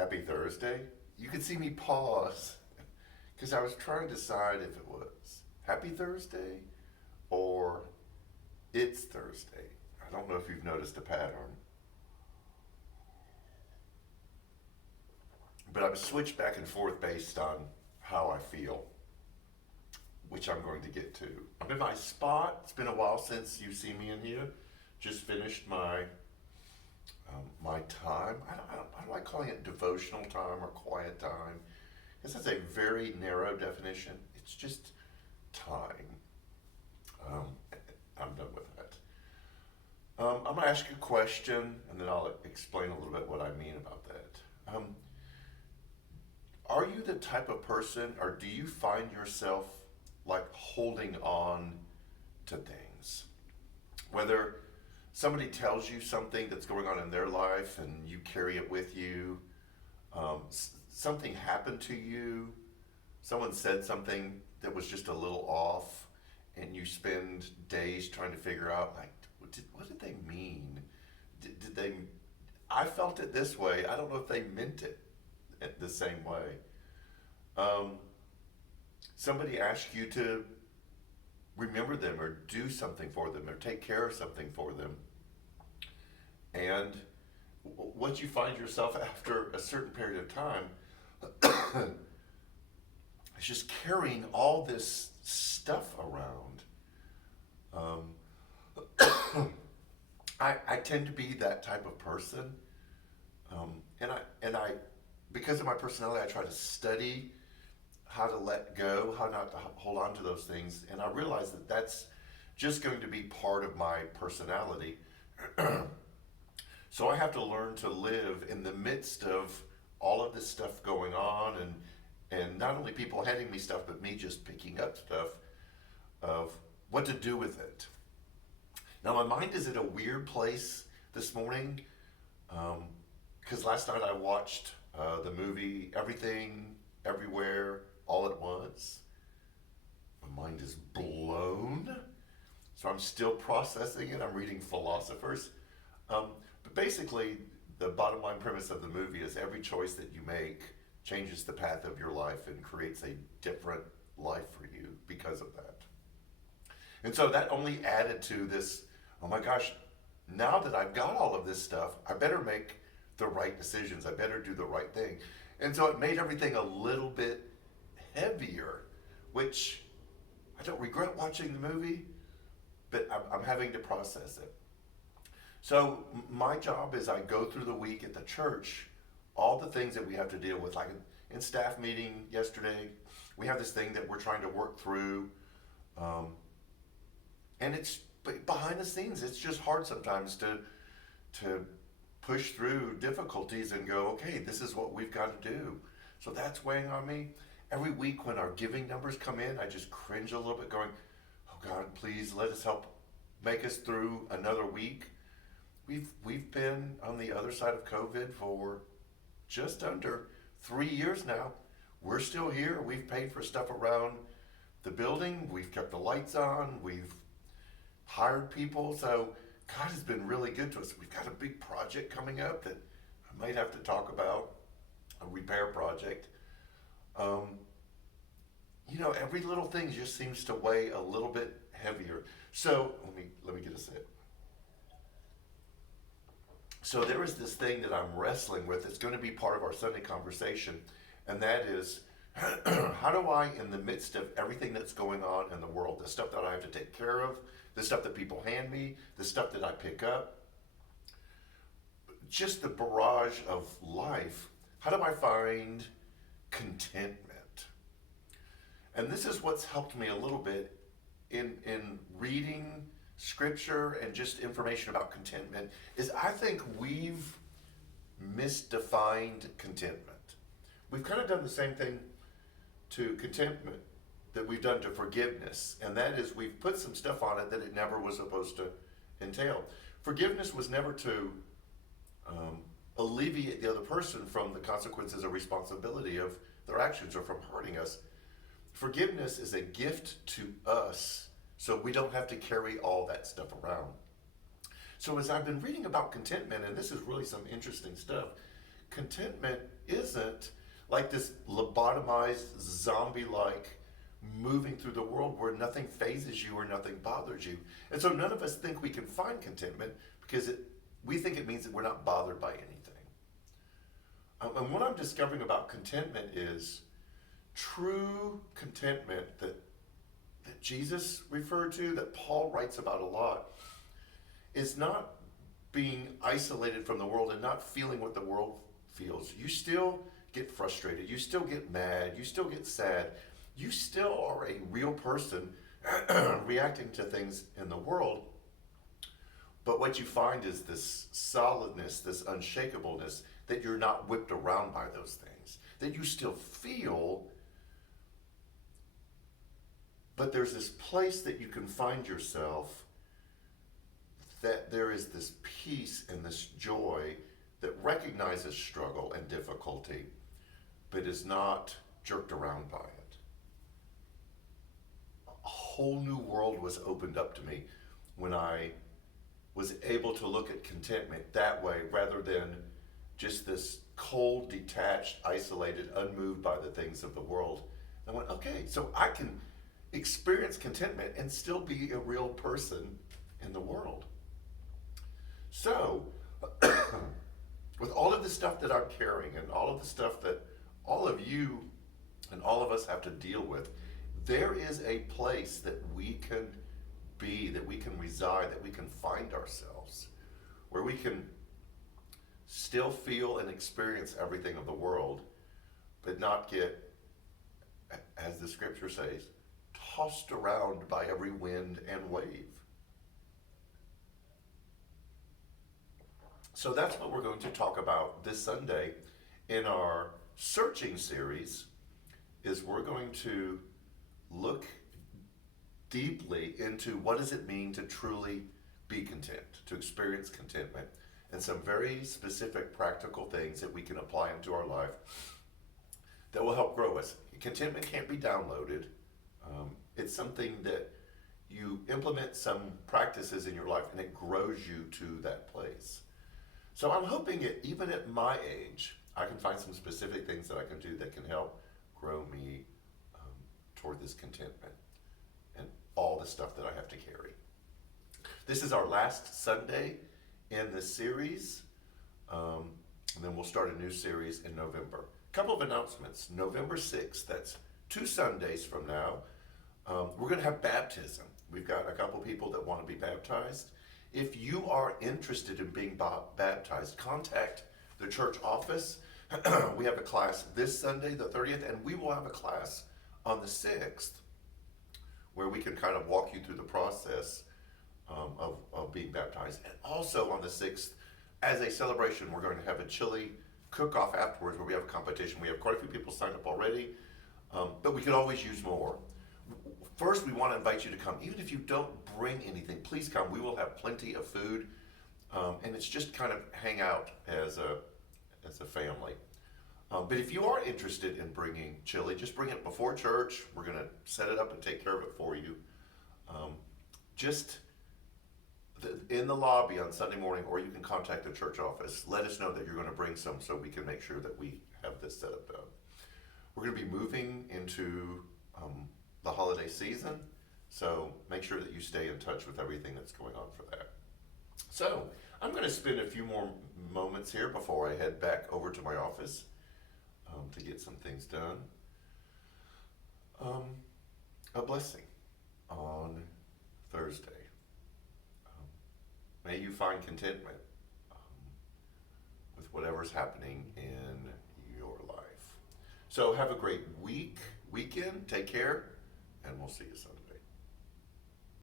Happy Thursday. You could see me pause because I was trying to decide if it was Happy Thursday or It's Thursday. I don't know if you've noticed a pattern, but I've switched back and forth based on how I feel, which I'm going to get to. I'm in my spot. It's been a while since you've seen me in here. Just finished my time. I don't like calling it devotional time or quiet time because that's a very narrow definition. It's just time. Um, I'm done with that. I'm going to ask you a question and then I'll explain a little bit what I mean about that. Are you the type of person, or do you find yourself like holding on to things? Whether somebody tells you something that's going on in their life and you carry it with you, something happened to you, someone said something that was just a little off, and you spend days trying to figure out, like, what did they mean? Did they? I felt it this way. I don't know if they meant it the same way. Somebody asked you to remember them or do something for them or take care of something for them. And what you find yourself after a certain period of time is just carrying all this stuff around. I tend to be that type of person, and I, because of my personality, I try to study how to let go, how not to hold on to those things, and I realize that that's just going to be part of my personality. So I have to learn to live in the midst of all of this stuff going on, and not only people handing me stuff, but me just picking up stuff of what to do with it. Now my mind is in a weird place this morning because last night I watched the movie Everything, Everywhere, All at Once. My mind is blown, so I'm still processing it. I'm reading philosophers. But basically, the bottom line premise of the movie is every choice that you make changes the path of your life and creates a different life for you because of that. And so that only added to this, oh my gosh, now that I've got all of this stuff, I better make the right decisions. I better do the right thing. And so it made everything a little bit heavier, which I don't regret watching the movie, but I'm having to process it. So my job is I go through the week at the church, all the things that we have to deal with, like in staff meeting yesterday, we have this thing that we're trying to work through. And it's behind the scenes. It's just hard sometimes to push through difficulties and go, okay, this is what we've got to do. So that's weighing on me. Every week when our giving numbers come in, I just cringe a little bit going, oh God, please let us help make us through another week. We've been on the other side of COVID for just under 3 years now. We're still here. We've paid for stuff around the building. We've kept the lights on. We've hired people. So God has been really good to us. We've got a big project coming up that I might have to talk about, a repair project. Every little thing just seems to weigh a little bit heavier. So let me get a sip. So there is this thing that I'm wrestling with. It's going to be part of our Sunday conversation, and that is, how do I, in the midst of everything that's going on in the world, the stuff that I have to take care of, the stuff that people hand me, the stuff that I pick up, just the barrage of life, how do I find contentment? And this is what's helped me a little bit in reading scripture and just information about contentment, is I think we've misdefined contentment. We've kind of done the same thing to contentment that we've done to forgiveness, and that is we've put some stuff on it that it never was supposed to entail. Forgiveness was never to alleviate the other person from the consequences or responsibility of their actions or from hurting us. Forgiveness is a gift to us so we don't have to carry all that stuff around. So as I've been reading about contentment, and this is really some interesting stuff, contentment isn't like this lobotomized, zombie-like moving through the world where nothing phases you or nothing bothers you. And so none of us think we can find contentment because we think it means that we're not bothered by anything. And what I'm discovering about contentment is true contentment that Jesus referred to, that Paul writes about a lot, is not being isolated from the world and not feeling what the world feels. You still get frustrated, you still get mad, you still get sad, you still are a real person reacting to things in the world. But what you find is this solidness, this unshakableness, that you're not whipped around by those things, that you still feel, but there's this place that you can find yourself, that there is this peace and this joy that recognizes struggle and difficulty, but is not jerked around by it. A whole new world was opened up to me when I was able to look at contentment that way, rather than just this cold, detached, isolated, unmoved by the things of the world. I went, okay, so I can experience contentment and still be a real person in the world. So, with all of the stuff that I'm carrying and all of the stuff that all of you and all of us have to deal with, there is a place that we can be, that we can reside, that we can find ourselves, where we can still feel and experience everything of the world, but not get, as the scripture says, tossed around by every wind and wave. So that's what we're going to talk about this Sunday in our searching series, is we're going to look deeply into what does it mean to truly be content, to experience contentment, and some very specific practical things that we can apply into our life that will help grow us. Contentment can't be downloaded. It's something that you implement some practices in your life and it grows you to that place. So I'm hoping that even at my age, I can find some specific things that I can do that can help grow me toward this contentment and all the stuff that I have to carry. This is our last Sunday in this series, and then we'll start a new series in November. A couple of announcements. November 6th, that's 2 Sundays from now, we're going to have baptism. We've got a couple people that want to be baptized. If you are interested in being baptized, contact the church office. We have a class this Sunday, the 30th, and we will have a class on the 6th where we can kind of walk you through the process of being baptized. And also on the 6th, as a celebration, we're going to have a chili cook-off afterwards where we have a competition. We have quite a few people signed up already, but we could always use more. First, we want to invite you to come. Even if you don't bring anything, please come. We will have plenty of food, and it's just kind of hang out as a family. But if you are interested in bringing chili, just bring it before church. We're going to set it up and take care of it for you. In the lobby on Sunday morning, or you can contact the church office. Let us know that you're going to bring some so we can make sure that we have this set up done. We're going to be moving into the holiday season, so make sure that you stay in touch with everything that's going on for that. So I'm going to spend a few more moments here before I head back over to my office to get some things done. A blessing on Thursday. May you find contentment with whatever's happening in your life. So have a great weekend. Take care, and we'll see you Sunday.